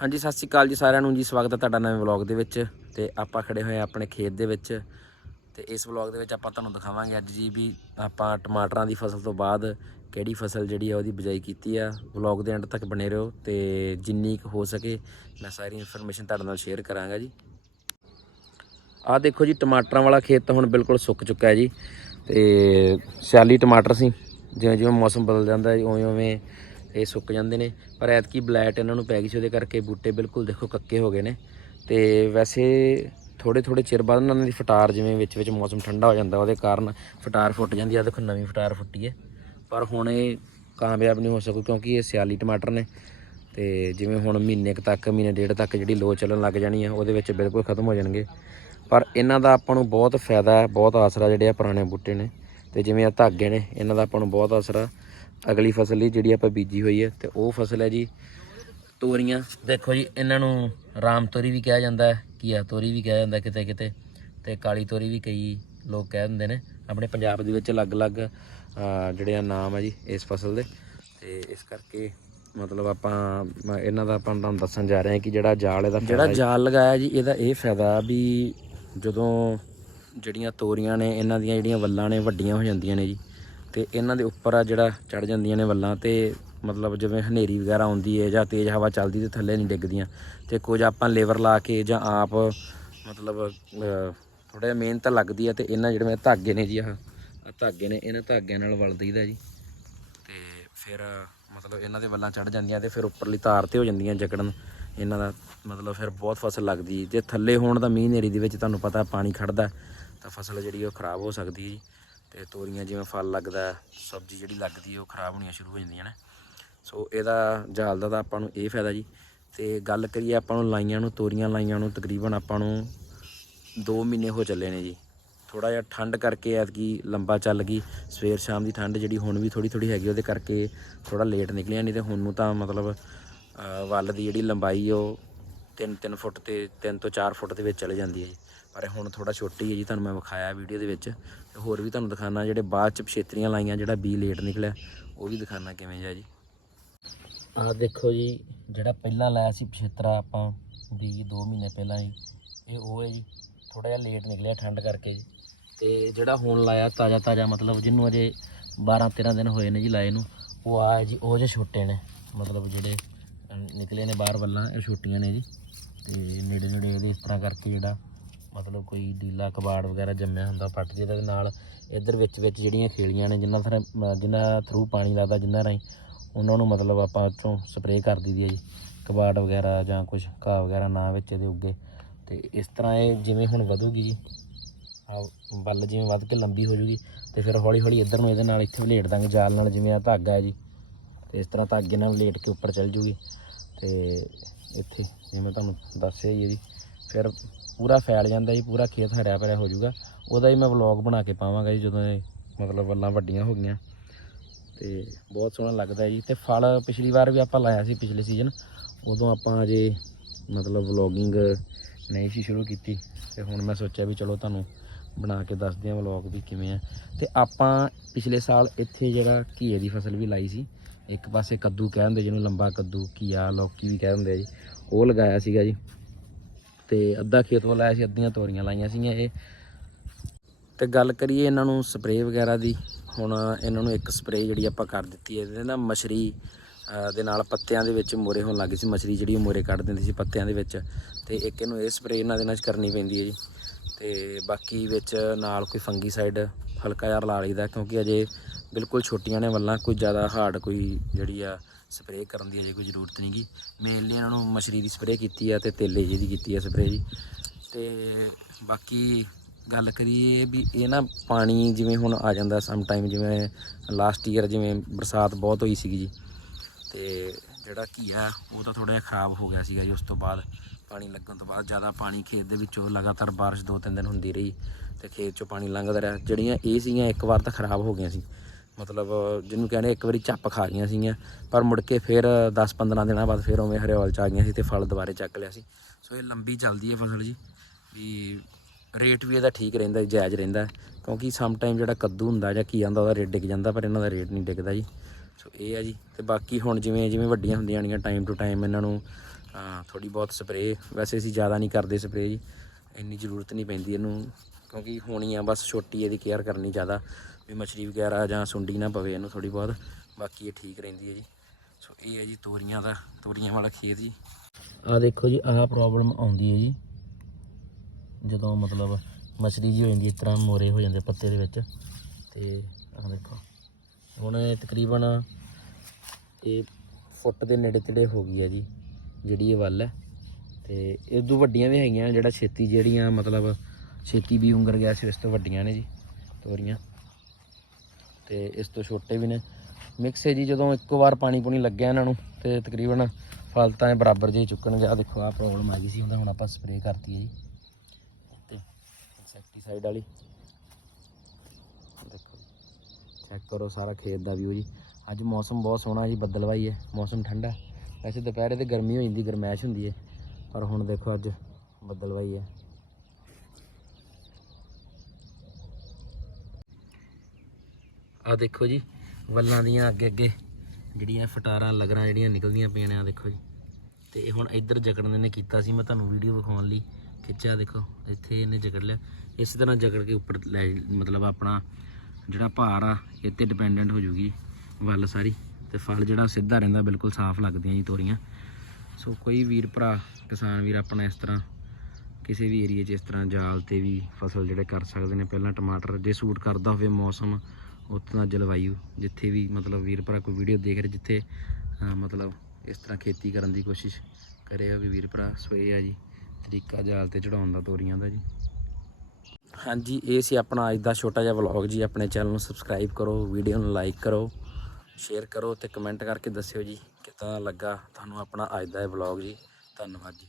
ਹਾਂਜੀ, ਸਤਿ ਸ਼੍ਰੀ ਅਕਾਲ ਜੀ ਸਾਰਿਆਂ ਨੂੰ ਜੀ। ਸਵਾਗਤ ਹੈ ਤੁਹਾਡਾ ਨਵੇਂ ਵਲੌਗ ਦੇ ਵਿੱਚ ਤੇ ਆਪਾਂ ਖੜੇ ਹੋਏ ਆ ਆਪਣੇ ਖੇਤ ਦੇ ਵਿੱਚ। ਤੇ ਇਸ ਵਲੌਗ ਦੇ ਵਿੱਚ ਆਪਾਂ ਤੁਹਾਨੂੰ ਦਿਖਾਵਾਂਗੇ ਅੱਜ ਜੀ ਵੀ ਆਪਾਂ ਟਮਾਟਰਾਂ ਦੀ ਫਸਲ ਤੋਂ ਬਾਅਦ ਕਿਹੜੀ ਫਸਲ ਜਿਹੜੀ ਆ ਉਹਦੀ ਬਿਜਾਈ ਕੀਤੀ ਆ। ਵਲੌਗ ਦੇ ਐਂਡ ਤੱਕ ਬਣੇ ਰਹੋ ਤੇ ਜਿੰਨੀ ਕੁ ਹੋ ਸਕੇ ਮੈਂ ਸਾਰੀ ਇਨਫੋਰਮੇਸ਼ਨ ਤੁਹਾਡੇ ਨਾਲ ਸ਼ੇਅਰ ਕਰਾਂਗਾ ਜੀ। ਆਹ ਦੇਖੋ ਜੀ, ਟਮਾਟਰਾਂ ਵਾਲਾ ਖੇਤ ਤਾਂ ਹੁਣ ਬਿਲਕੁਲ ਸੁੱਕ ਚੁੱਕਾ ਹੈ ਜੀ। ਤੇ ਸਿਆਲੀ ਟਮਾਟਰ ਸੀ ਜਿਵੇਂ ਜਿਵੇਂ ਮੌਸਮ ਬਦਲ ਜਾਂਦਾ ਹੈ ਉਵੇਂ ਉਵੇਂ ਇਹ ਸੁੱਕ ਜਾਂਦੇ ਨੇ। ਪਰ ਐਤਕੀ ਬਲੈਟ ਇਹਨਾਂ ਨੂੰ ਪੈ ਗਈ ਸੀ, ਉਹਦੇ ਕਰਕੇ ਬੂਟੇ ਬਿਲਕੁਲ ਦੇਖੋ ਕੱਕੇ ਹੋ ਗਏ ਨੇ। ਤੇ ਵੈਸੇ ਥੋੜੇ ਥੋੜੇ ਚਿਰ ਬਾਅਦ ਉਹਨਾਂ ਦੀ ਫਟਾਰ ਜਿਵੇਂ ਵਿੱਚ ਵਿੱਚ ਮੌਸਮ ਠੰਡਾ ਹੋ ਜਾਂਦਾ, ਉਹਦੇ ਕਾਰਨ ਫਟਾਰ ਫੁੱਟ ਜਾਂਦੀ ਆ। ਦੇਖੋ ਨਵੀਂ ਫਟਾਰ ਫੁੱਟੀ ਹੈ। ਪਰ ਹੁਣ ਇਹ ਕਾਮਯਾਬ ਨਹੀਂ ਹੋ ਸਕੂ ਕਿਉਂਕਿ ਇਹ ਸਿਆਲੀ ਟਮਾਟਰ ਨੇ। ਤੇ ਜਿਵੇਂ ਹੁਣ ਮਹੀਨੇ ਕੁ ਤੱਕ, ਮਹੀਨੇ ਡੇਢ ਤੱਕ ਜਿਹੜੀ ਲੋ ਚੱਲਣ ਲੱਗ ਜਾਣੀ ਆ, ਉਹਦੇ ਵਿੱਚ ਬਿਲਕੁਲ ਖਤਮ ਹੋ ਜਾਣਗੇ। ਪਰ ਇਹਨਾਂ ਦਾ ਆਪਾਂ ਨੂੰ ਬਹੁਤ ਫਾਇਦਾ ਹੈ ਬਹੁਤ ਆਸਰਾ ਜਿਹੜੇ ਆ ਪੁਰਾਣੇ ਬੂਟੇ ਨੇ। ਤੇ ਜਿਵੇਂ ਆ ਧਾਗੇ ਨੇ, ਇਹਨਾਂ ਦਾ ਆਪਾਂ ਨੂੰ ਬਹੁਤ ਆਸਰਾ ਅਗਲੀ ਫਸਲ ਲਈ ਜਿਹੜੀ ਆਪਾਂ ਬੀਜੀ ਹੋਈ ਹੈ ਤੇ ਉਹ ਫਸਲ ਹੈ ਜੀ ਤੋਰੀਆਂ। ਦੇਖੋ ਜੀ ਇਹਨਾਂ ਨੂੰ ਰਾਮ ਤੋਰੀ ਵੀ ਕਿਹਾ ਜਾਂਦਾ ਹੈ ਘੀਆ ਤੋਰੀ ਵੀ ਕਿਹਾ ਜਾਂਦਾ ਕਿਤੇ ਕਿਤੇ ਤੇ ਕਾਲੀ ਤੋਰੀ ਵੀ ਕਈ ਲੋਕ ਕਹਿ ਦਿੰਦੇ ਨੇ। ਆਪਣੇ ਪੰਜਾਬ ਦੇ ਵਿੱਚ ਅਲੱਗ-ਅਲੱਗ ਜਿਹੜੇ ਆ ਨਾਮ ਆ ਜੀ ਇਸ ਫਸਲ ਦੇ। ਤੇ ਇਸ ਕਰਕੇ ਮਤਲਬ ਆਪਾਂ ਇਹਨਾਂ ਦਾ ਆਪਾਂ ਤੁਹਾਨੂੰ ਦੱਸਣ ਜਾ ਰਹੇ ਹਾਂ ਕਿ ਜਿਹੜਾ ਜਾਲ ਇਹਦਾ ਜਿਹੜਾ ਜਾਲ ਲਗਾਇਆ ਜੀ ਇਹਦਾ ਇਹ ਫਾਇਦਾ ਵੀ ਜਦੋਂ ਜਿਹੜੀਆਂ ਤੋਰੀਆਂ ਨੇ ਇਹਨਾਂ ਦੀਆਂ ਜਿਹੜੀਆਂ ਵੱਲਾਂ ਨੇ ਵੱਡੀਆਂ ਹੋ ਜਾਂਦੀਆਂ ਨੇ ਜੀ। ਤੇ ਇਹਨਾਂ ਦੇ ਉੱਪਰ ਆ ਜਿਹੜਾ ਚੜ ਜਾਂਦੀਆਂ ਨੇ ਵੱਲਾਂ ਤੇ ਮਤਲਬ ਜਿਵੇਂ ਹਨੇਰੀ ਵਗੈਰਾ ਆਉਂਦੀ ਹੈ ਜਾਂ ਤੇਜ਼ ਹਵਾ ਚੱਲਦੀ ਤੇ ਥੱਲੇ ਨਹੀਂ ਡਿੱਗਦੀਆਂ ਤੇ ਕੁਝ ਆਪਾਂ ਲੇਬਰ ਲਾ ਕੇ ਜਾਂ ਆਪ, ਮਤਲਬ ਥੋੜਾ ਜਿਹਾ ਮਿਹਨਤ ਲੱਗਦੀ ਹੈ ਤੇ ਇਹਨਾਂ ਜਿਹੜੇ ਧਾਗੇ ਨੇ ਜੀ ਆਹ ਆਹ ਧਾਗੇ ਨੇ, ਇਹਨਾਂ ਧਾਗਿਆਂ ਨਾਲ ਵਲ ਦਈਦਾ ਜੀ। ਤੇ ਫਿਰ, ਮਤਲਬ ਇਹਨਾਂ ਦੇ ਵੱਲਾਂ ਚੜ ਜਾਂਦੀਆਂ ਤੇ ਫਿਰ ਉੱਪਰਲੀ ਤਾਰ ਤੇ ਹੋ ਜਾਂਦੀਆਂ ਜਕੜਨ। ਇਹਨਾਂ ਦਾ ਮਤਲਬ ਫਿਰ ਬਹੁਤ ਫਸਲ ਲੱਗਦੀ ਜੇ। ਥੱਲੇ ਹੋਣ ਦਾ ਮੀਂਹ ਨੇਰੀ ਦੇ ਵਿੱਚ ਤੁਹਾਨੂੰ ਪਤਾ ਪਾਣੀ ਖੜਦਾ ਤਾਂ ਫਸਲ ਜਿਹੜੀ ਉਹ ਖਰਾਬ ਹੋ ਸਕਦੀ ਹੈ ਜੀ। ਤੇ ਤੋਰੀਆਂ ਜਿਵੇਂ ਫਲ ਲੱਗਦਾ, ਸਬਜ਼ੀ ਜਿਹੜੀ ਲੱਗਦੀ ਉਹ ਖਰਾਬ ਹੋਣੀਆਂ ਸ਼ੁਰੂ ਹੋ ਜਾਂਦੀਆਂ ਨੇ। ਸੋ ਇਹਦਾ ਜਾਲ ਦਾ ਤਾਂ ਆਪਾਂ ਨੂੰ ਇਹ ਫਾਇਦਾ ਜੀ। ਤੇ ਗੱਲ ਕਰੀਏ ਆਪਾਂ ਨੂੰ ਲਾਈਆਂ ਨੂੰ, ਤੋਰੀਆਂ ਲਾਈਆਂ ਨੂੰ, ਤਕਰੀਬਨ ਆਪਾਂ ਨੂੰ 2 ਮਹੀਨੇ ਹੋ ਚੱਲੇ ਨੇ ਜੀ। ਥੋੜਾ ਜਿਹਾ ਠੰਡ ਕਰਕੇ ਐਤਕੀ ਲੰਬਾ ਚੱਲ ਗਈ। ਸਵੇਰ ਸ਼ਾਮ ਦੀ ਠੰਡ ਜਿਹੜੀ ਹੁਣ ਵੀ ਥੋੜੀ ਥੋੜੀ ਹੈਗੀ, ਉਹਦੇ ਕਰਕੇ ਥੋੜਾ ਲੇਟ ਨਿਕਲਿਆ। ਨਹੀਂ ਤੇ ਹੁਣ ਨੂੰ ਤਾਂ ਮਤਲਬ ਵੱਲ ਦੀ ਜਿਹੜੀ ਲੰਬਾਈ ਉਹ 3-3 ਫੁੱਟ ਤੇ 3 ਤੋਂ 4 ਫੁੱਟ ਦੇ ਵਿੱਚ ਚਲੇ ਜਾਂਦੀ ਹੈ ਜੀ। ਪਰ ਹੁਣ ਥੋੜਾ ਛੋਟੀ ਹੈ ਜੀ, ਤੁਹਾਨੂੰ ਮੈਂ ਵਿਖਾਇਆ ਵੀਡੀਓ ਦੇ ਵਿੱਚ। ਤੇ ਹੋਰ ਵੀ ਤੁਹਾਨੂੰ ਦਿਖਾਣਾ ਜਿਹੜੇ ਬਾਅਦ ਚ ਪਛੇਤਰੀਆਂ ਲਾਈਆਂ, ਜਿਹੜਾ ਬੀ ਲੇਟ ਨਿਕਲਿਆ, ਉਹ ਵੀ ਦਿਖਾਣਾ ਕਿਵੇਂ ਜਿਹਾ ਜੀ। ਆਹ ਦੇਖੋ ਜੀ, ਜਿਹੜਾ ਪਹਿਲਾਂ ਲਾਇਆ ਸੀ ਪਛੇਤਰਾ ਆਪਾਂ ਵੀ 2 ਮਹੀਨੇ ਪਹਿਲਾਂ ਜੀ, ਇਹ ਉਹ ਹੈ ਜੀ ਥੋੜਾ ਜਿਹਾ ਲੇਟ ਨਿਕਲਿਆ ਠੰਡ ਕਰਕੇ ਜੀ। ਤੇ ਜਿਹੜਾ ਹੁਣ ਲਾਇਆ ਤਾਜ਼ਾ ਤਾਜ਼ਾ, ਮਤਲਬ ਜਿਹਨੂੰ ਅਜੇ 12 13 ਦਿਨ ਹੋਏ ਨੇ ਜੀ ਲਾਏ ਨੂੰ, ਉਹ ਆ ਜੀ, ਉਹ ਜੇ ਛੋਟੇ ਨੇ, ਮਤਲਬ ਜਿਹੜੇ ਨਿਕਲੇ ਨੇ ਬਾਹਰ ਵੱਲਾਂ, ਇਹ ਛੋਟੀਆਂ ਨੇ ਜੀ। ਤੇ ਨੇੜੇ ਨੇੜੇ ਇਹਦੇ ਇਸ ਤਰ੍ਹਾਂ ਕਰਕੇ ਜਿਹੜਾ ਮਤਲਬ ਕੋਈ ਡੀਲਾ, ਕਬਾੜ ਵਗੈਰਾ ਜੰਮਿਆ ਹੁੰਦਾ ਪੱਟ ਜੇ ਦੇ ਨਾਲ ਇੱਧਰ ਵਿੱਚ ਵਿੱਚ ਜਿਹੜੀਆਂ ਖੇਲੀਆਂ ਨੇ, ਜਿੰਨਾ ਥਰ, ਜਿੰਨਾ ਥਰੂ ਪਾਣੀ ਲੱਗਦਾ ਜਿੰਨਾ ਰਾਹੀਂ ਉਹਨਾਂ ਨੂੰ ਮਤਲਬ ਆਪਾਂ ਉੱਥੋਂ ਸਪਰੇਅ ਕਰ ਦਈਦੀ ਹੈ ਜੀ। ਕਬਾੜ ਵਗੈਰਾ ਜਾਂ ਕੁਝ ਘਾਹ ਵਗੈਰਾ ਨਾ ਵਿੱਚ ਇਹਦੇ ਉੱਗੇ। ਤੇ ਇਸ ਤਰ੍ਹਾਂ ਇਹ ਜਿਵੇਂ ਹੁਣ ਵਧੂਗੀ ਜੀ ਆ ਬੱਲ ਜਿਵੇਂ ਵੱਧ ਕੇ ਲੰਬੀ ਹੋ ਜੂਗੀ, ਤੇ ਫਿਰ ਹੌਲੀ ਹੌਲੀ ਇੱਧਰ ਨੂੰ ਇਹਦੇ ਨਾਲ ਇੱਥੇ ਵਲੇਟ ਦਾਂਗੇ, ਜਾਲ ਨਾਲ ਜਿਵੇਂ ਆ ਧਾਗਾ ਹੈ ਜੀ। ਤੇ ਇਸ ਤਰ੍ਹਾਂ ਧਾਗੇ ਨਾਲ ਵਲੇਟ ਕੇ ਉੱਪਰ ਚੱਲ ਜੂਗੀ। ਤੇ ਇੱਥੇ ਜਿਵੇਂ ਤੁਹਾਨੂੰ ਦੱਸਿਆ ਹੀ ਹੈ ਜੀ। ਫਿਰ ਪੂਰਾ ਫੈਲ ਜਾਂਦਾ ਜੀ, ਪੂਰਾ ਖੇਤ ਹਰਿਆ ਭਰਿਆ ਹੋ ਜਾਊਗਾ। ਉਹਦਾ ਹੀ ਮੈਂ ਵਲੌਗ ਬਣਾ ਕੇ ਪਾਵਾਂਗਾ ਜੀ, ਜਦੋਂ ਇਹ ਮਤਲਬ ਵੱਲਾਂ ਵੱਡੀਆਂ ਹੋ ਗਈਆਂ। ਤੇ ਬਹੁਤ ਸੋਹਣਾ ਲੱਗਦਾ ਜੀ। ਤੇ ਫਲ ਪਿਛਲੀ ਵਾਰ ਵੀ ਆਪਾਂ ਲਾਇਆ ਸੀ ਪਿਛਲੇ ਸੀਜ਼ਨ ਉਦੋਂ ਆਪਾਂ ਅਜੇ ਮਤਲਬ ਵਲੌਗਿੰਗ ਨਹੀਂ ਸੀ ਸ਼ੁਰੂ ਕੀਤੀ। ਤੇ ਹੁਣ ਮੈਂ ਸੋਚਿਆ ਵੀ ਚਲੋ ਤੁਹਾਨੂੰ ਬਣਾ ਕੇ ਦੱਸਦੇ ਹਾਂ ਵਲੌਗ ਵੀ ਕਿਵੇਂ ਆ। ਤੇ ਆਪਾਂ ਪਿਛਲੇ ਸਾਲ ਇੱਥੇ ਜਿਹੜਾ ਘੀਏ ਦੀ ਫਸਲ ਵੀ ਲਾਈ ਸੀ ਇੱਕ ਪਾਸੇ ਕੱਦੂ ਕਹਿੰਦੇ ਜਿਹਨੂੰ ਲੰਬਾ ਕੱਦੂ, ਘੀਆ, ਲੌਕੀ ਵੀ ਕਹਿੰਦੇ ਆ ਜੀ। ਉਹ ਲਗਾਇਆ ਸੀਗਾ ਜੀ। ਤੇ ਅੱਧਾ ਖੇਤ ਵੱਲ ਲਾਇਆ ਸੀ, ਅੱਧੀਆਂ ਤੋਰੀਆਂ ਲਾਈਆਂ ਸੀਗੀਆਂ ਇਹ। ਤੇ ਗੱਲ ਕਰੀਏ ਇਹਨਾਂ ਨੂੰ ਸਪਰੇਅ ਵਗੈਰਾ ਦੀ, ਹੁਣ ਇਹਨਾਂ ਨੂੰ ਇੱਕ ਸਪਰੇਅ ਜਿਹੜੀ ਆਪਾਂ ਕਰ ਦਿੱਤੀ ਹੈ, ਇਹਦੇ ਨਾਲ ਮਛਰੀ ਦੇ ਨਾਲ ਪੱਤਿਆਂ ਦੇ ਵਿੱਚ ਮੋਰੇ ਹੋਣ ਲੱਗੀ ਸੀ। ਮਛਰੀ ਜਿਹੜੀ ਉਹ ਮੋਰੇ ਕੱਢ ਦਿੰਦੀ ਸੀ ਪੱਤਿਆਂ ਦੇ ਵਿੱਚ। ਤੇ ਇੱਕ ਇਹਨੂੰ ਇਹ ਸਪਰੇਅ ਇਹਨਾਂ ਦੇ ਨਾਲ ਕਰਨੀ ਪੈਂਦੀ ਹੈ ਜੀ। ਤੇ ਬਾਕੀ ਵਿੱਚ ਨਾਲ ਕੋਈ ਫੰਗੀਸਾਈਡ ਹਲਕਾ ਜਿਹਾ ਲਾ ਲਈਦਾ, ਕਿਉਂਕਿ ਅਜੇ ਬਿਲਕੁਲ ਛੋਟੀਆਂ ਨੇ ਵੱਲਾਂ, ਕੋਈ ਜ਼ਿਆਦਾ ਹਾਰਡ ਕੋਈ ਜਿਹੜੀ ਆ ਸਪਰੇਅ ਕਰਨ ਦੀ ਅਜੇ ਕੋਈ ਜ਼ਰੂਰਤ ਨਹੀਂ ਗੀ ਮੇਨਲੀ ਇਹਨਾਂ ਨੂੰ ਮਛਰੀ ਦੀ ਸਪਰੇਅ ਕੀਤੀ ਆ ਤੇ ਤੇਲੇ ਜੀ ਦੀ ਕੀਤੀ ਆ ਸਪਰੇਅ ਜੀ। ਤੇ ਬਾਕੀ ਗੱਲ ਕਰੀਏ ਵੀ ਇਹ ਨਾ ਪਾਣੀ ਜਿਵੇਂ ਹੁਣ ਆ ਜਾਂਦਾ ਸਮ ਟਾਈਮ ਜਿਵੇਂ ਲਾਸਟ ਈਅਰ ਜਿਵੇਂ ਬਰਸਾਤ ਬਹੁਤ ਹੋਈ ਸੀਗੀ ਜੀ। ਤੇ ਜਿਹੜਾ ਘੀਆ, ਉਹ ਤਾਂ ਥੋੜਾ ਜਿਹਾ ਖਰਾਬ ਹੋ ਗਿਆ ਸੀਗਾ ਜੀ ਉਸ ਤੋਂ ਬਾਅਦ। ਪਾਣੀ ਲੱਗਣ ਤੋਂ ਬਾਅਦ ਜ਼ਿਆਦਾ ਪਾਣੀ ਖੇਤ ਦੇ ਵਿੱਚੋਂ ਲਗਾਤਾਰ ਬਾਰਿਸ਼ ਦੋ ਤਿੰਨ ਦਿਨ ਹੁੰਦੀ ਰਹੀ ਤੇ ਖੇਤ ਚੋਂ ਪਾਣੀ ਲੰਘਦਾ ਰਿਹਾ। ਜਿਹੜੀਆਂ ਇਹ ਸੀਗੀਆਂ, ਇੱਕ ਵਾਰ ਤਾਂ ਖਰਾਬ ਹੋ ਗਈਆਂ ਸੀ। ਮਤਲਬ ਜਿਹਨੂੰ ਕਹਿੰਦੇ ਇੱਕ ਵਾਰੀ ਝੱਪ ਖਾ ਗਈਆਂ ਸੀਗੀਆਂ, ਪਰ ਮੁੜ ਕੇ ਫਿਰ 10-15 ਦਿਨਾਂ ਬਾਅਦ ਫਿਰ ਉਵੇਂ ਹਰਿਆਵਲ ਚ ਆ ਗਈਆਂ ਸੀ ਤੇ ਫਲ ਦੁਬਾਰੇ ਚੱਕ ਲਿਆ ਸੀ। ਸੋ ਇਹ ਲੰਬੀ ਚੱਲਦੀ ਹੈ ਫਸਲ ਜੀ, ਵੀ ਰੇਟ ਵੀ ਇਹਦਾ ਠੀਕ ਰਹਿੰਦਾ, ਜਾਇਜ਼ ਰਹਿੰਦਾ, ਕਿਉਂਕਿ ਸਮ ਟਾਈਮ ਜਿਹੜਾ ਕੱਦੂ ਹੁੰਦਾ ਜਾਂ ਕੀ ਆਂਦਾ ਉਹਦਾ ਰੇਟ ਡਿੱਗ ਜਾਂਦਾ, ਪਰ ਇਹਨਾਂ ਦਾ ਰੇਟ ਨਹੀਂ ਡਿੱਗਦਾ ਜੀ। ਸੋ ਇਹ ਆ ਜੀ, ਤੇ ਬਾਕੀ ਹੁਣ ਜਿਵੇਂ ਜਿਵੇਂ ਵੱਡੀਆਂ ਹੁੰਦੀਆਂ ਆਣੀਆਂ ਟਾਈਮ ਟੂ ਟਾਈਮ ਇਹਨਾਂ ਨੂੰ ਹਾਂ ਥੋੜੀ ਬਹੁਤ ਸਪਰੇਅ ਵੈਸੇ ਅਸੀਂ ਜ਼ਿਆਦਾ ਨਹੀਂ ਕਰਦੇ ਸਪਰੇਅ ਜੀ। ਇੰਨੀ ਜ਼ਰੂਰਤ ਨਹੀਂ ਪੈਂਦੀ ਇਹਨੂੰ, ਕਿਉਂਕਿ ਹੋਣੀ ਆ ਬਸ ਛੋਟੀ ਇਹਦੀ ਕੇਅਰ ਕਰਨੀ ਜ਼ਿਆਦਾ, ਵੀ ਮਛਲੀ ਵਗੈਰਾ ਜਾਂ ਸੁੰਡੀ ਨਾ ਪਵੇ ਇਹਨੂੰ ਥੋੜੀ ਬਹੁਤ, ਬਾਕੀ ਇਹ ਠੀਕ ਰਹਿੰਦੀ ਹੈ ਜੀ। ਸੋ ਇਹ ਹੈ ਜੀ ਤੋਰੀਆਂ ਦਾ, ਤੋਰੀਆਂ ਵਾਲਾ ਖੇਤ ਜੀ। ਆ ਦੇਖੋ ਜੀ, ਆਹ ਪ੍ਰੋਬਲਮ ਆਉਂਦੀ ਹੈ ਜੀ। ਜਦੋਂ ਮਤਲਬ ਮਛਲੀ ਜੀ ਹੋ ਜਾਂਦੀ ਇਸ ਤਰ੍ਹਾਂ ਮੋਰੇ ਹੋ ਜਾਂਦੇ ਪੱਤੇ ਦੇ ਵਿੱਚ। ਤੇ ਆਹ ਦੇਖੋ, ਹੁਣ ਤਕਰੀਬਨ ਇਹ ਫੁੱਟ ਦੇ ਨੇੜੇ ਤੇੜੇ ਹੋ ਗਈ ਹੈ ਜੀ, ਜਿਹੜੀ ਇਹ ਵੱਲ ਹੈ। ਤੇ ਇਹ ਤੋਂ ਵੱਡੀਆਂ ਵੀ ਹੈਗੀਆਂ, ਜਿਹੜਾ ਛੇਤੀ ਜਿਹੜੀਆਂ ਮਤਲਬ ਛੇਤੀ ਵੀ ਉਂਗਰ ਗਿਆ ਸੀ ਇਸ ਤੋਂ ਵੱਡੀਆਂ ਨੇ ਜੀ, ਤੋਰੀਆਂ। ਤੇ ਇਸ ਤੋਂ ਛੋਟੇ ਵੀ ਨੇ। ਮਿਕਸ ਹੈ ਜੀ, ਜਦੋਂ ਇੱਕੋ ਵਾਰ ਪਾਣੀ ਪੂਣੀ ਲੱਗਿਆ ਇਹਨਾਂ ਨੂੰ, ਤੇ ਤਕਰੀਬਨ ਫਲ ਤਾਂ ਇਹ ਬਰਾਬਰ ਜਿਹੇ ਚੁੱਕਣਗੇ। ਆ ਦੇਖੋ ਆ ਪ੍ਰੋਬਲਮ ਆ ਗਈ ਸੀ, ਉਹਦਾ ਹੁਣ ਆਪਾਂ ਸਪਰੇਅ ਕਰਤੀ ਹੈ ਜੀ। ਤੇ ਇਨਸੈਕਟੀਸਾਈਡ ਵਾਲੀ। ਦੇਖੋ ਚੈੱਕ ਕਰੋ ਸਾਰਾ ਖੇਤ ਦਾ ਵਿਊ ਜੀ। ਅੱਜ ਮੌਸਮ ਬਹੁਤ ਸੋਹਣਾ ਜੀ ਬੱਦਲਵਾਈ ਹੈ, ਮੌਸਮ ਠੰਡਾ। ਵੈਸੇ ਦੁਪਹਿਰੇ ਤੇ ਗਰਮੀ ਹੋ ਜਾਂਦੀ, ਗਰਮੈਸ਼ ਹੁੰਦੀ ਹੈ। ਪਰ ਹੁਣ ਦੇਖੋ ਅੱਜ ਬੱਦਲਵਾਈ ਹੈ। ਆ ਦੇਖੋ ਜੀ, ਵੱਲਾਂ ਦੀਆਂ ਅੱਗੇ ਅੱਗੇ ਜਿਹੜੀਆਂ ਫਟਾਰਾਂ, ਲਗਰਾਂ ਜਿਹੜੀਆਂ ਨਿਕਲਦੀਆਂ ਪਈਆਂ ਨੇ ਆ ਦੇਖੋ ਜੀ। ਤੇ ਇਹ ਹੁਣ ਇੱਧਰ ਜਕੜਨ ਨੇ ਕੀਤਾ ਸੀ, ਮੈਂ ਤੁਹਾਨੂੰ ਵੀਡੀਓ ਵਿਖਾਉਣ ਲਈ ਖਿੱਚਿਆ ਦੇਖੋ, ਇੱਥੇ ਇਹਨੇ ਜਕੜ ਲਿਆ। ਇਸੇ ਤਰ੍ਹਾਂ ਜਕੜ ਕੇ ਉੱਪਰ ਲੈ ਮਤਲਬ ਆਪਣਾ ਜਿਹੜਾ ਭਾਰ ਆ, ਇਹ ਤੇ ਡਿਪੈਂਡੈਂਟ ਹੋ ਜੂਗੀ ਵੱਲ ਸਾਰੀ। ਤੇ ਫਲ ਜਿਹੜਾ ਸਿੱਧਾ ਰਹਿੰਦਾ, ਬਿਲਕੁਲ ਸਾਫ਼ ਲੱਗਦੀਆਂ ਜੀ ਤੋਰੀਆਂ। ਸੋ ਕੋਈ ਵੀਰ ਭਰਾ, ਕਿਸਾਨ ਵੀਰ ਆਪਣਾ ਇਸ ਤਰ੍ਹਾਂ ਕਿਸੇ ਵੀ ਏਰੀਏ 'ਚ ਇਸ ਤਰ੍ਹਾਂ ਜਾਲ ਤੇ ਵੀ ਫਸਲ ਜਿਹੜੇ ਕਰ ਸਕਦੇ ਨੇ, ਪਹਿਲਾਂ ਟਮਾਟਰ ਜੇ ਸੂਟ ਕਰਦਾ ਹੋਵੇ ਮੌਸਮ, ਉੱਥੋਂ ਦਾ ਜਲਵਾਯੂ, ਜਿੱਥੇ ਵੀ ਮਤਲਬ ਵੀਰ ਭਰਾ ਕੋਈ ਵੀਡੀਓ ਦੇਖ ਰਿਹਾ, ਜਿੱਥੇ ਮਤਲਬ ਇਸ ਤਰ੍ਹਾਂ ਖੇਤੀ ਕਰਨ ਦੀ ਕੋਸ਼ਿਸ਼ ਕਰੇ ਹੋਵੇ ਵੀਰ ਭਰਾ, ਸੋ ਇਹ ਆ ਜੀ ਤਰੀਕਾ ਜਾਲ ਤੇ ਚੜਾਉਣ ਦਾ, ਤੋਰੀਆਂ ਦਾ ਜੀ। ਹਾਂਜੀ, ਇਹ ਸੀ ਆਪਣਾ ਅੱਜ ਦਾ ਛੋਟਾ ਜਿਹਾ ਵਲੌਗ ਜੀ, ਆਪਣੇ ਚੈਨਲ ਨੂੰ ਸਬਸਕ੍ਰਾਈਬ ਕਰੋ ਵੀਡੀਓ ਨੂੰ ਲਾਈਕ ਕਰੋ ਸ਼ੇਅਰ ਕਰੋ ਤੇ ਕਮੈਂਟ ਕਰਕੇ ਦੱਸਿਓ ਜੀ ਕਿੱਦਾਂ ਦਾ ਲੱਗਾ ਤੁਹਾਨੂੰ ਆਪਣਾ ਅੱਜ ਦਾ ਇਹ ਵਲੌਗ ਜੀ। ਧੰਨਵਾਦ ਜੀ।